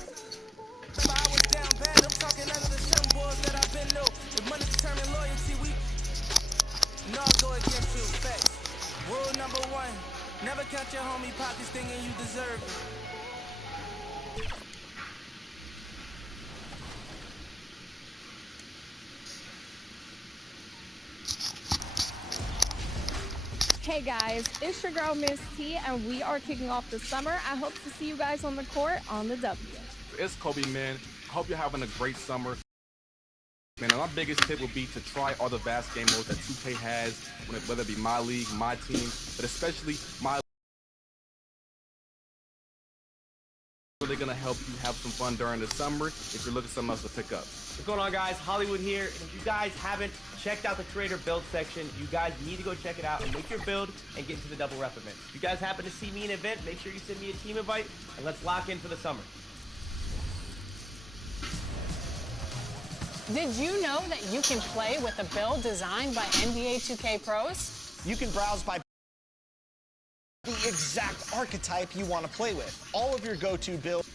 Remember I was down bad, I'm talking under the some boys that I've been new. If money determine loyalty, we not go against you. Facts. Rule number one, never count your homie pockets thinking you deserve it. Hey guys, it's your girl Miss T, and we are kicking off the summer. I hope to see you guys on the court on the W. It's Kobe, man. I hope you're having a great summer. Man, my biggest tip would be to try all the vast game modes that 2K has, whether it be my league, my team, but especially my league. Really gonna help you have some fun during the summer if you're looking for something else to pick up. What's going on, guys? Hollywood here. And if you guys haven't checked out the creator build section, you guys need to go check it out and make your build and get into the double rep event. If you guys happen to see me in an event, make sure you send me a team invite and let's lock in for the summer. Did you know that you can play with a build designed by NBA 2K pros? You can browse by the exact archetype you want to play with. All of your go-to builds.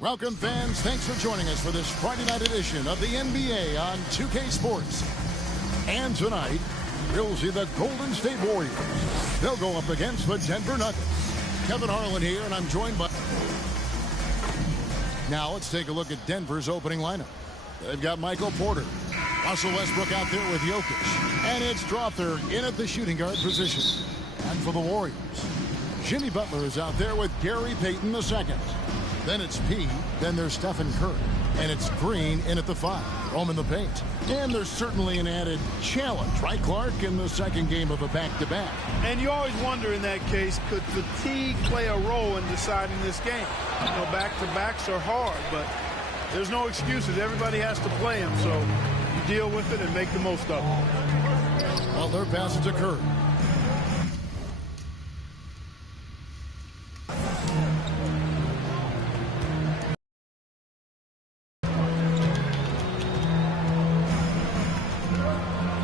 Welcome, fans. Thanks for joining us for this Friday night edition of the NBA on 2K Sports. And tonight, we'll see the Golden State Warriors. They'll go up against the Denver Nuggets. Kevin Harlan here, and I'm joined by... Now let's take a look at Denver's opening lineup. They've got Michael Porter, Russell Westbrook out there with Jokic, and it's Strawther in at the shooting guard position. And for the Warriors, Jimmy Butler is out there with Gary Payton II. Then it's P, then there's Stephen Curry, and it's Green in at the 5, roaming the paint. And there's certainly an added challenge, right, Clark, in the second game of a back-to-back. And you always wonder in that case, could fatigue play a role in deciding this game? You know, back-to-backs are hard, but there's no excuses. Everybody has to play them, so you deal with it and make the most of it. Butler passes to Curry.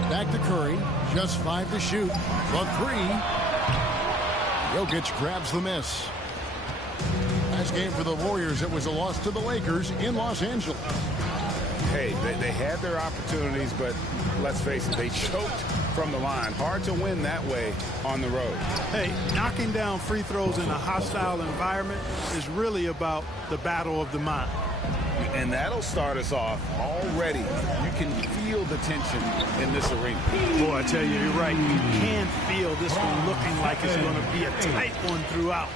Back to Curry, just 5 to shoot. The 3. Jokic grabs the miss. Last game for the Warriors, it was a loss to the Lakers in Los Angeles. Hey, they had their opportunities, but let's face it, they choked from the line. Hard to win that way on the road. Hey, knocking down free throws in a hostile environment is really about the battle of the mind. And that'll start us off already. You can feel the tension in this arena. Boy, I tell you, you're right. You can feel this one looking like it's going to be a tight one throughout.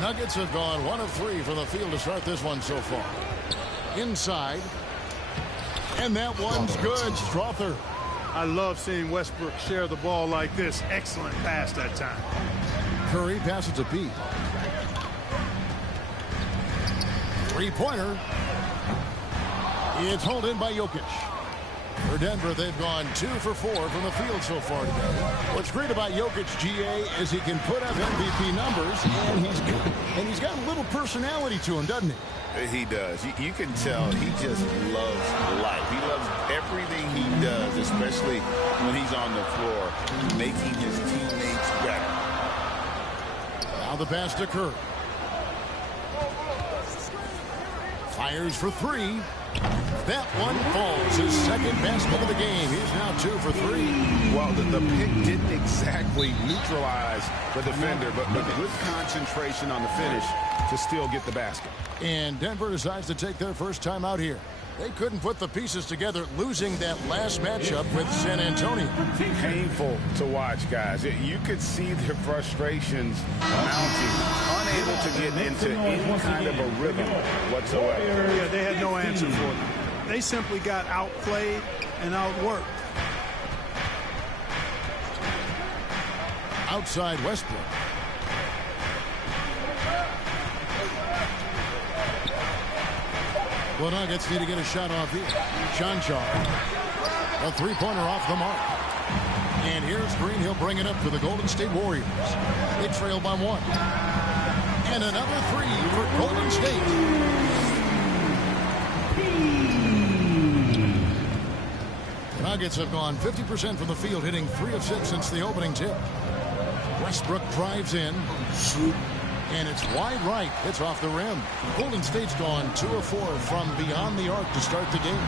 Nuggets have gone 1 of 3 from the field to start this one so far. Inside. And that one's good. Strawther. I love seeing Westbrook share the ball like this. Excellent pass that time. Curry passes to Pete. Three-pointer. It's hauled in by Jokic. For Denver, they've gone 2 for 4 from the field so far today. What's great about Jokic, GA, is he can put up MVP numbers, and he's got a little personality to him, doesn't he? He does. You can tell he just loves life. He loves everything he does, especially when he's on the floor, making his teammates better. Now the pass to Curry. Fires for 3. That one falls. His second basket of the game. He's now 2 for 3. Well, the pick didn't exactly neutralize the defender, but good concentration on the finish to still get the basket. And Denver decides to take their first time out here. They couldn't put the pieces together, losing that last matchup with San Antonio. Painful to watch, guys. You could see their frustrations mounting, unable to get into any kind of a rhythm whatsoever. Yeah, they had no answer for them. They simply got outplayed and outworked. Outside Westbrook. The Nuggets need to get a shot off here. Chanchar. A three-pointer off the mark. And here's Green. He'll bring it up for the Golden State Warriors. They trail by 1. And another 3 for Golden State. The Nuggets have gone 50% from the field, hitting 3 of 6 since the opening tip. Westbrook drives in. And it's wide right. It's off the rim. Golden State's gone 2 of 4 from beyond the arc to start the game.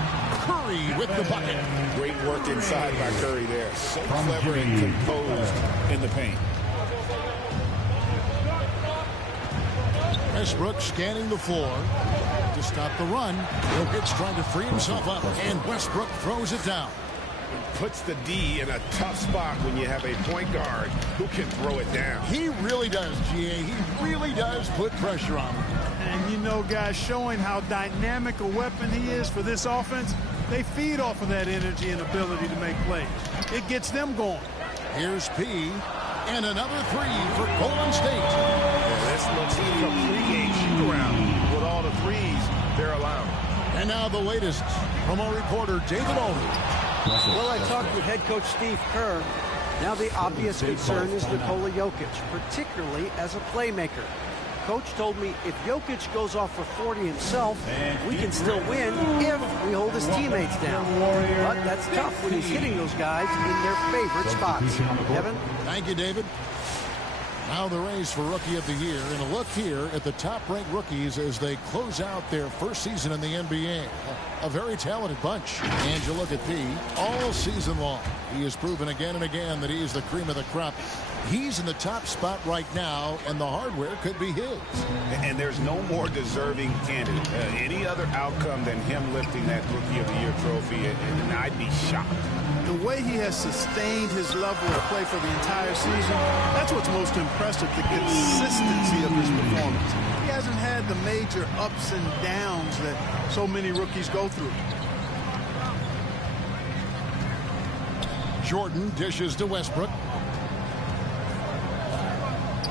Curry with the bucket. Great work inside by Curry there. So clever and composed in the paint. Westbrook scanning the floor to stop the run. Jokic trying to free himself up, and Westbrook throws it down. Puts the D in a tough spot when you have a point guard who can throw it down. He really does, GA. He really does put pressure on him. And you know, guys, showing how dynamic a weapon he is for this offense, they feed off of that energy and ability to make plays. It gets them going. Here's P, and another three for Golden State. Yeah, this looks like a pregame shoot-around with all the threes they're allowing. And now the latest from our reporter, David Aldridge. Well, I talked with head coach Steve Kerr. Now the obvious concern is Nikola Jokic, particularly as a playmaker. Coach told me if Jokic goes off for 40 himself, we can still win if we hold his teammates down. But that's tough when he's hitting those guys in their favorite spots. Kevin? Thank you, David. Now the race for Rookie of the Year, and a look here at the top-ranked rookies as they close out their first season in the NBA. A very talented bunch. And you look at P, all season long, he has proven again and again that he is the cream of the crop. He's in the top spot right now, and the hardware could be his. And there's no more deserving candidate. Any other outcome than him lifting that Rookie of the Year trophy, and I'd be shocked. The way he has sustained his level of play for the entire season, that's what's most impressive, the consistency of his performance. He hasn't had the major ups and downs that so many rookies go through. Jordan dishes to Westbrook.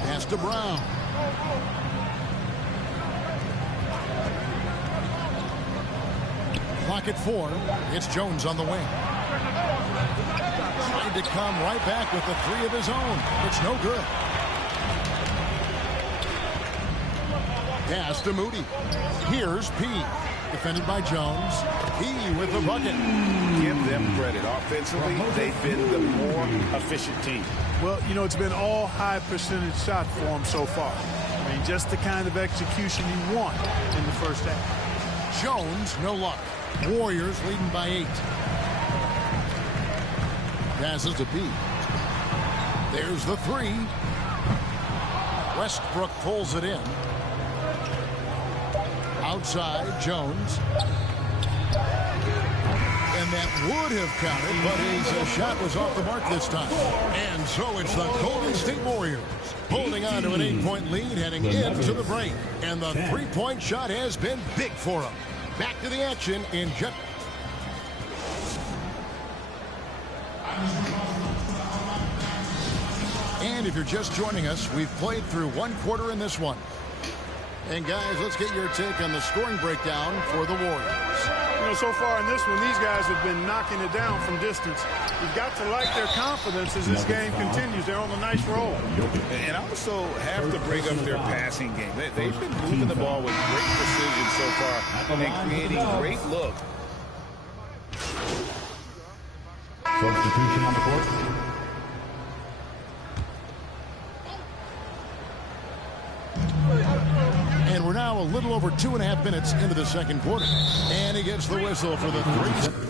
Pass to Brown. Clock at 4. It's Jones on the wing. Trying to come right back with the three of his own. It's no good. Pass to Moody. Here's P. Defended by Jones. P with the bucket. Give them credit. Offensively, they've been the more efficient team. Well, you know, it's been all high percentage shot for him so far. I mean, just the kind of execution you want in the first half. Jones, no luck. Warriors leading by 8. Passes to P. There's the three. Westbrook pulls it in. Outside, Jones. And that would have counted, but his shot was off the mark this time. And so it's the Golden State Warriors holding on to an 8-point lead heading into the break. And the three-point shot has been big for them. Back to the action in just... And if you're just joining us, we've played through one quarter in this one. And guys, let's get your take on the scoring breakdown for the Warriors. You know, so far in this one, these guys have been knocking it down from distance. You've got to like their confidence as this game continues. They're on a nice roll. And also have to bring up their passing game. They've been moving the ball with great precision so far and creating great look. Substitution on the court. And we're now a little over 2.5 minutes into the second quarter. And he gets the whistle for the three.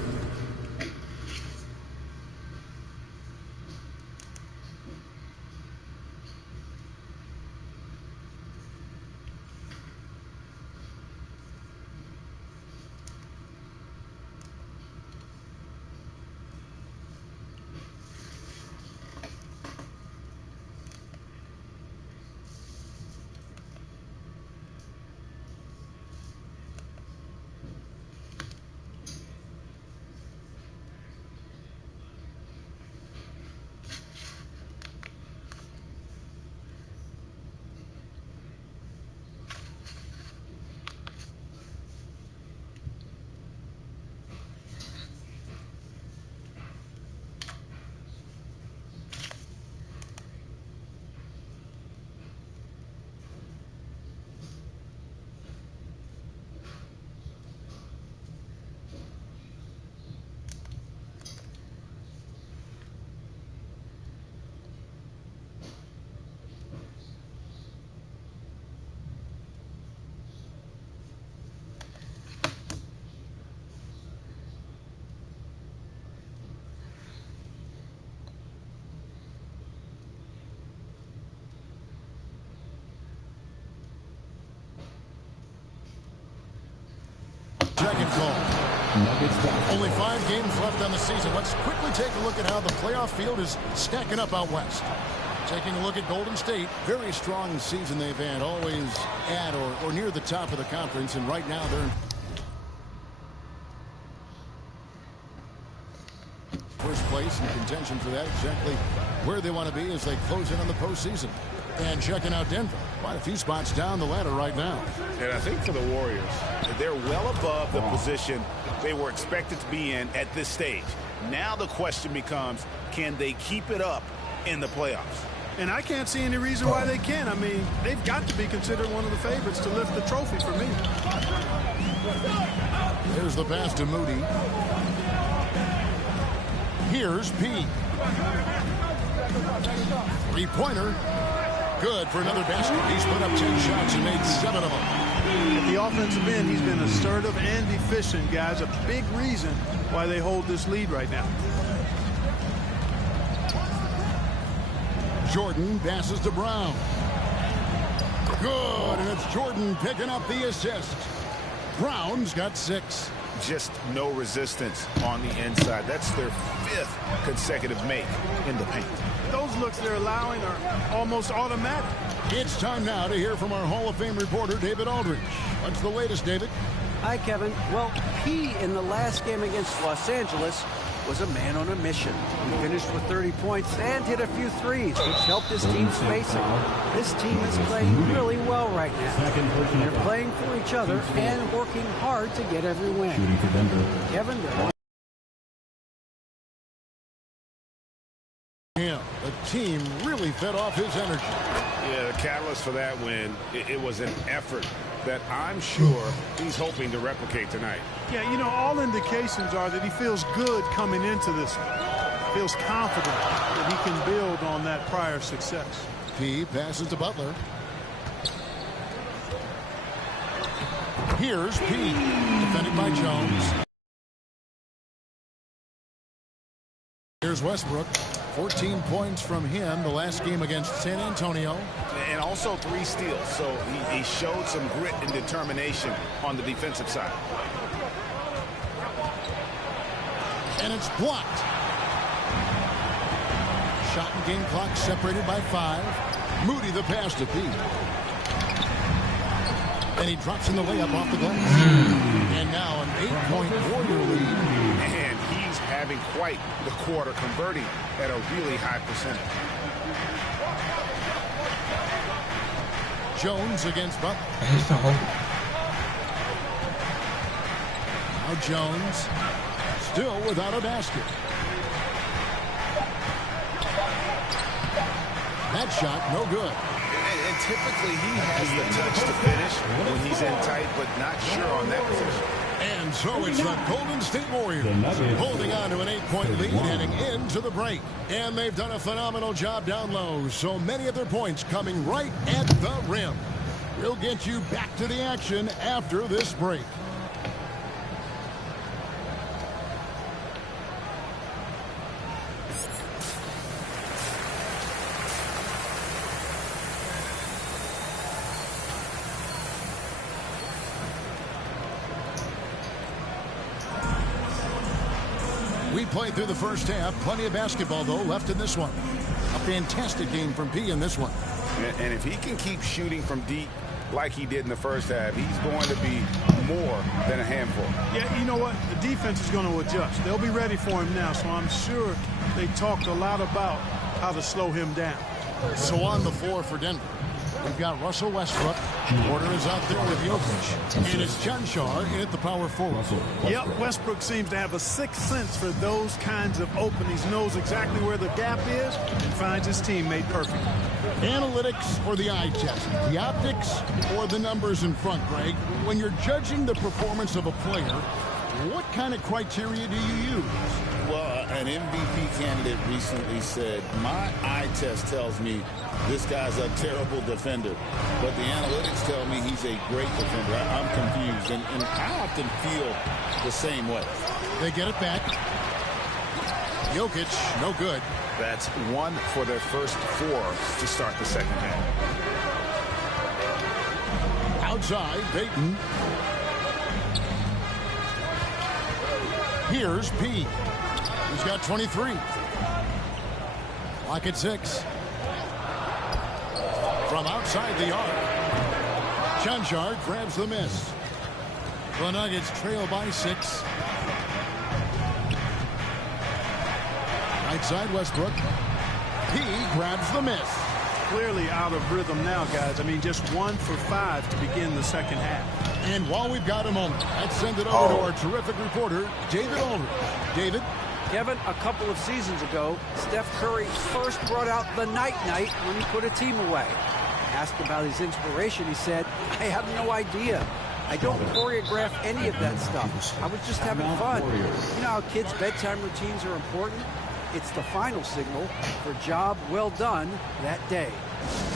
second call. Only 5 games left on the season. Let's quickly take a look at how the playoff field is stacking up out west. Taking a look at Golden State, very strong season they've had, always at or near the top of the conference, and right now they're in first place and contention for that, exactly where they want to be as they close in on the postseason. And checking out Denver, quite a few spots down the ladder right now. And I think for the Warriors, they're well above the position they were expected to be in at this stage. Now the question becomes, can they keep it up in the playoffs? And I can't see any reason why they can't. I mean, they've got to be considered one of the favorites to lift the trophy for me. There's the pass to Moody. Here's P. Three-pointer. Good for another basket. He's put up 10 shots and made 7 of them. At the offensive end, he's been assertive and efficient, guys. A big reason why they hold this lead right now. Jordan passes to Brown. Good, and it's Jordan picking up the assist. Brown's got 6. Just no resistance on the inside. That's their 5th consecutive make in the paint. Those looks they're allowing are almost automatic. It's time now to hear from our Hall of Fame reporter, David Aldridge. What's the latest, David? Hi, Kevin. Well, P in the last game against Los Angeles was a man on a mission. He finished with 30 points and hit a few threes, which helped his team's spacing. This team is playing really well right now. They're playing for each other and working hard to get every win. Kevin, the team really fed off his energy. Yeah, the catalyst for that win, it was an effort that I'm sure he's hoping to replicate tonight. Yeah, you know, all indications are that he feels good coming into this one. Feels confident that he can build on that prior success. P passes to Butler. Here's P, defended by Jones. Here's Westbrook. 14 points from him the last game against San Antonio. And also 3 steals, so he showed some grit and determination on the defensive side. And it's blocked. Shot and game clock separated by 5. Moody the pass to P. And he drops in the layup off the glass. And now an 8-point Warrior lead. And he's having quite the quarter, converting at a really high percentage. Jones against Butler. Now Jones still without a basket. That shot no good. And typically he has the touch to finish when he's in tight, but not sure on that position. And so it's the Golden State Warriors holding on to an 8-point lead heading into the break. And they've done a phenomenal job down low. So many of their points coming right at the rim. We'll get you back to the action after this break. We played through the first half. Plenty of basketball, though, left in this one. A fantastic game from P in this one. And if he can keep shooting from deep like he did in the first half, he's going to be more than a handful. Yeah, you know what? The defense is going to adjust. They'll be ready for him now, so I'm sure they talked a lot about how to slow him down. So on the floor for Denver, we've got Russell Westbrook. Porter is out there with Jokic. And it's John Shaw in at the power forward. Yep, Westbrook seems to have a sixth sense for those kinds of openings. Knows exactly where the gap is and finds his teammate perfect. Analytics or the eye test? The optics or the numbers in front, Greg? When you're judging the performance of a player, what kind of criteria do you use? Well, an MVP candidate recently said, my eye test tells me this guy's a terrible defender, but the analytics tell me he's a great defender. I'm confused, and I often feel the same way. They get it back. Jokic, no good. That's 1 for their first 4 to start the second half. Outside, Payton. Here's P. He's got 23. Lock at 6. From outside the arc, Chanchar grabs the miss. The Nuggets trail by 6. Right side Westbrook. He grabs the miss. Clearly out of rhythm now, guys. I mean, just 1 for 5 to begin the second half. And while we've got a moment, let's send it over to our terrific reporter, David Aldridge. David? Kevin, a couple of seasons ago, Steph Curry first brought out the night-night when he put a team away. Asked about his inspiration, he said, I have no idea. I don't choreograph any of that stuff. I was just having fun. You know how kids' bedtime routines are important? It's the final signal for job well done that day.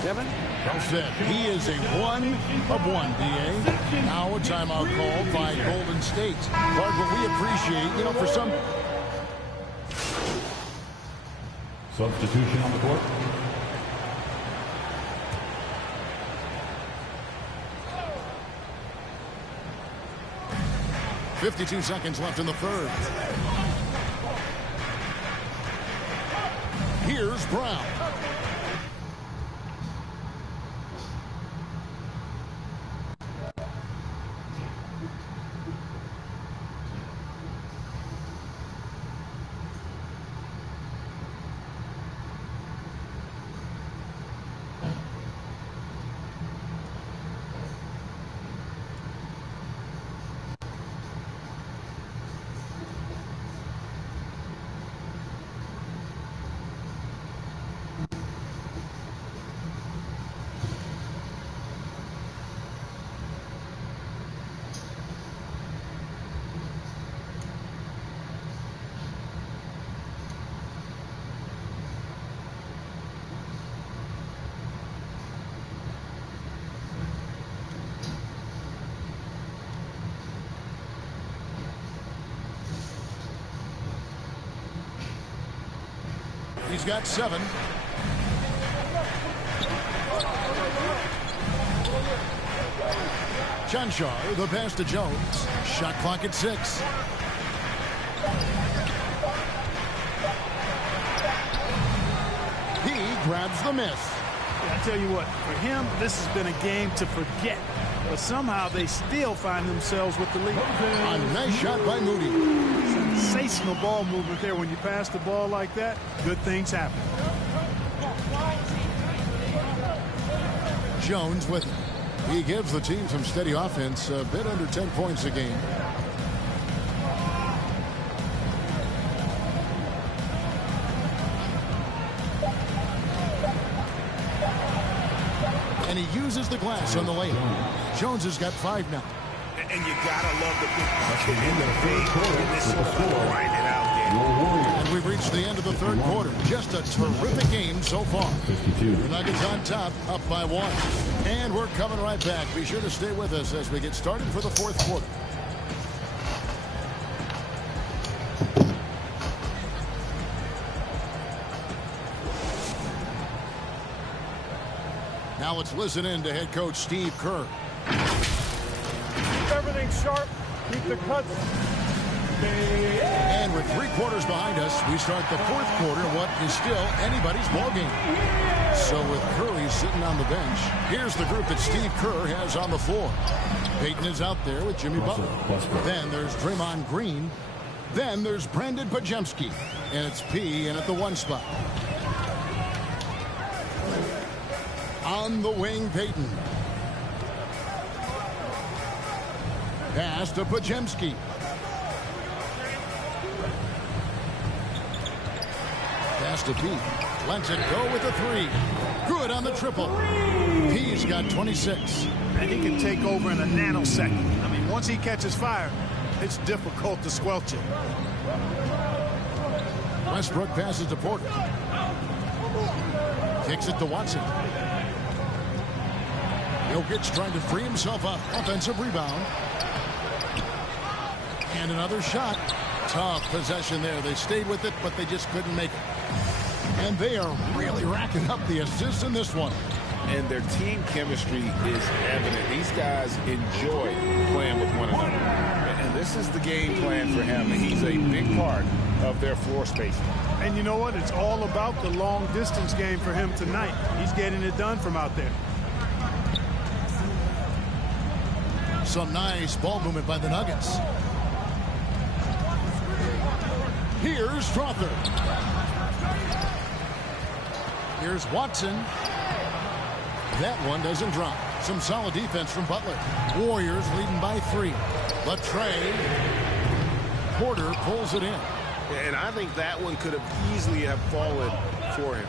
Kevin? Well said. He is a 1 of 1, D.A. Now a timeout called by Golden State. But what we appreciate, for some... Substitution on the court. .52 seconds left in the third. Here's Brown. He's got 7. Chanchar, the pass to Jones. Shot clock at 6. He grabs the miss. I tell you what, for him, this has been a game to forget. But somehow they still find themselves with the lead. A nice shot by Moody. Sensational ball movement there. When you pass the ball like that, good things happen. Jones with it. He gives the team some steady offense, a bit under 10 points a game. And he uses the glass on the layup. Jones has got 5 now. And you gotta love the big bucket in the paint in this sort of grinding out there. And we've reached the end of the third quarter. Just a terrific game so far. The Nuggets on top, up by 1. And we're coming right back. Be sure to stay with us as we get started for the fourth quarter. Now let's listen in to head coach Steve Kerr. Keep everything sharp. Keep the cuts. And with 3 quarters behind us, we start the fourth quarter, what is still anybody's ball game. So with Curry sitting on the bench, here's the group that Steve Kerr has on the floor. Peyton is out there with Jimmy Butler. Then there's Draymond Green. Then there's Brandon Podziemski. And it's P in at the 1 spot. On the wing, Peyton. Pass to Podziemski. Pass to P. Lets it go with a 3. Good on the triple. P's got 26. And he can take over in a nanosecond. I mean, once he catches fire, it's difficult to squelch it. Westbrook passes to Porter. Kicks it to Watson. Jokic trying to free himself up. Offensive rebound. And another shot. Tough possession there. They stayed with it, but they just couldn't make it. And they are really racking up the assists in this one. And their team chemistry is evident. These guys enjoy playing with one another. And this is the game plan for him. He's a big part of their floor spacing. And you know what? It's all about the long distance game for him tonight. He's getting it done from out there. Some nice ball movement by the Nuggets. Here's Strother. Here's Watson. That one doesn't drop. Some solid defense from Butler. Warriors leading by 3. Latrey. Porter pulls it in. And I think that one could have easily have fallen for him.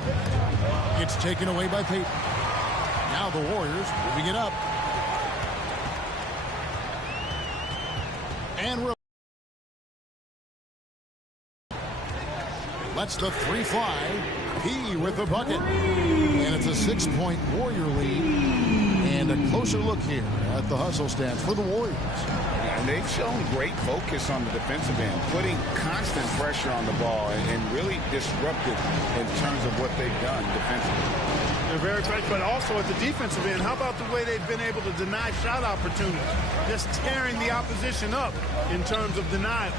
It's taken away by Payton. Now the Warriors moving it up. And lets the 3 fly. He with the bucket. And it's a 6-point Warrior lead. And a closer look here at the hustle stance for the Warriors. And they've shown great focus on the defensive end, putting constant pressure on the ball and really disruptive in terms of what they've done defensively. They're very fresh, but also at the defensive end, how about the way they've been able to deny shot opportunities? Just tearing the opposition up in terms of denial.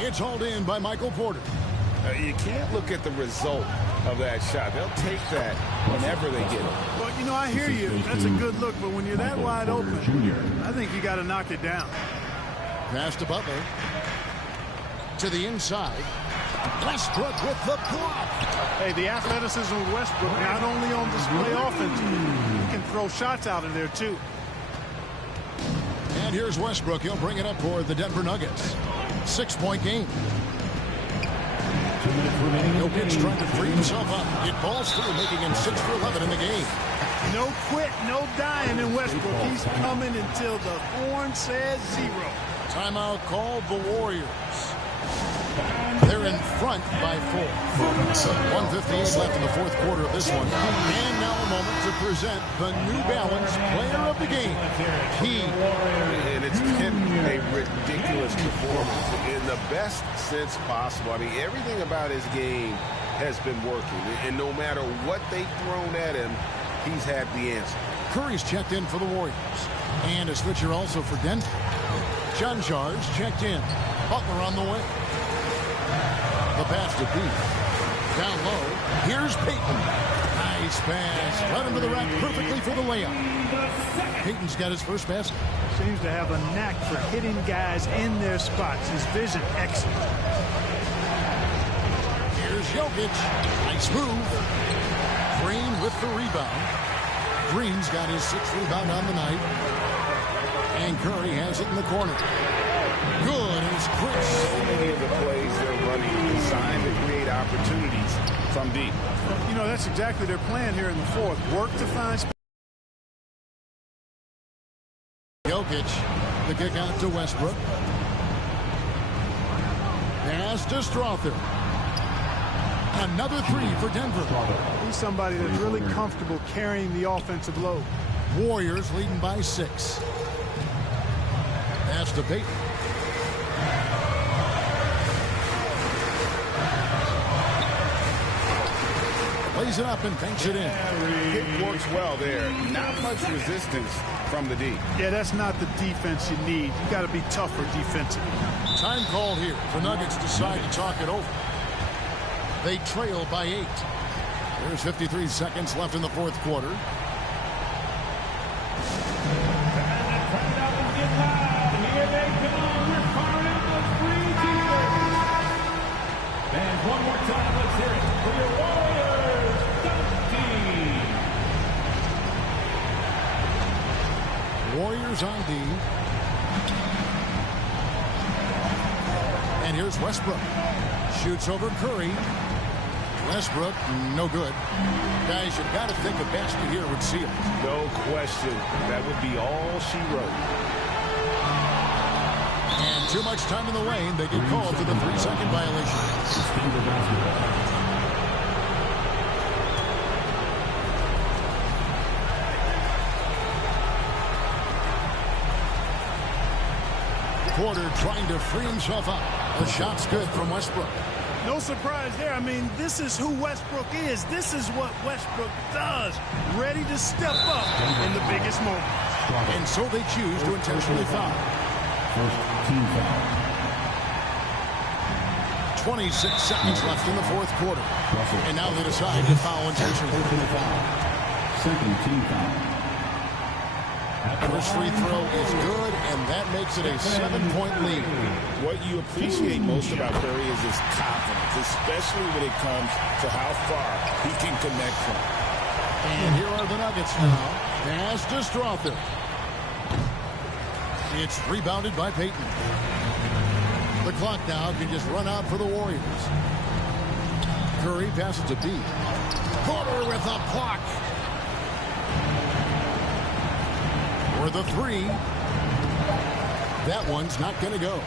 It's hauled in by Michael Porter. You can't look at the result of that shot. They'll take that whenever they get it. Well, you know, I hear you. That's a good look, but when you're that wide open, I think you got to knock it down. Pass to Butler. To the inside. Westbrook with the block. Hey, the athleticism of Westbrook not only on display offensively, he can throw shots out of there too. And here's Westbrook. He'll bring it up for the Denver Nuggets. 6-point game. Jokic trying to free himself up. It balls through, making him 6 for 11 in the game. No quit, no dying in Westbrook. He's coming until the horn says 0. Timeout called the Warriors. They're in front by 4. 1:58 left in the fourth quarter of this one. And now a moment to present the New Balance Player of the Game. And it's been a ridiculous performance in the best sense possible. I mean, everything about his game has been working. And no matter what they've thrown at him, he's had the answer. Curry's checked in for the Warriors. And a switcher also for Denver. Janjar's checked in. Butler on the way. The pass to B. Down low. Here's Payton. Nice pass. Right into the rack perfectly for the layup. Payton's got his first basket. Seems to have a knack for hitting guys in their spots. His vision, excellent. Here's Jokic. Nice move. Green with the rebound. Green's got his 6th rebound on the night. And Curry has it in the corner. Good as Chris. So many of the plays they're running designed to create opportunities from deep. You know, that's exactly their plan here in the fourth. Work to find space. Jokic, the kick out to Westbrook. Pass to Strother. Another 3 for Denver. He's somebody that's really comfortable carrying the offensive load. Warriors leading by 6. Pass to Payton. Plays it up and banks it in. It works well there. Not much resistance from the D. Yeah, that's not the defense you need. You got to be tougher defensively. Time called here. The Nuggets decide to talk it over. They trail by 8. There's 53 seconds left in the fourth quarter. And one more time, let's hear it for your Warriors, Dunk Warriors on D. And here's Westbrook. Shoots over Curry. Westbrook, no good. Guys, you've got to think a basket here would seal it. No question. That would be all she wrote. And too much time in the lane. They get called for the 3-second violation. Porter trying to free himself up. The shot's good from Westbrook. No surprise there. I mean, this is who Westbrook is. This is what Westbrook does. Ready to step up in the biggest moments. And so they choose to intentionally foul. First team foul. 26 seconds left in the fourth quarter. And now they decide to foul intentionally. Second team foul. First free throw is good, and that makes it a 7-point lead. What you appreciate most about Curry is his confidence, especially when it comes to how far he can connect from. And here are the Nuggets now. Pass to Strother. It's rebounded by Payton. The clock now can just run out for the Warriors. Curry passes to B. Porter with a block. For the three. That one's not going to go.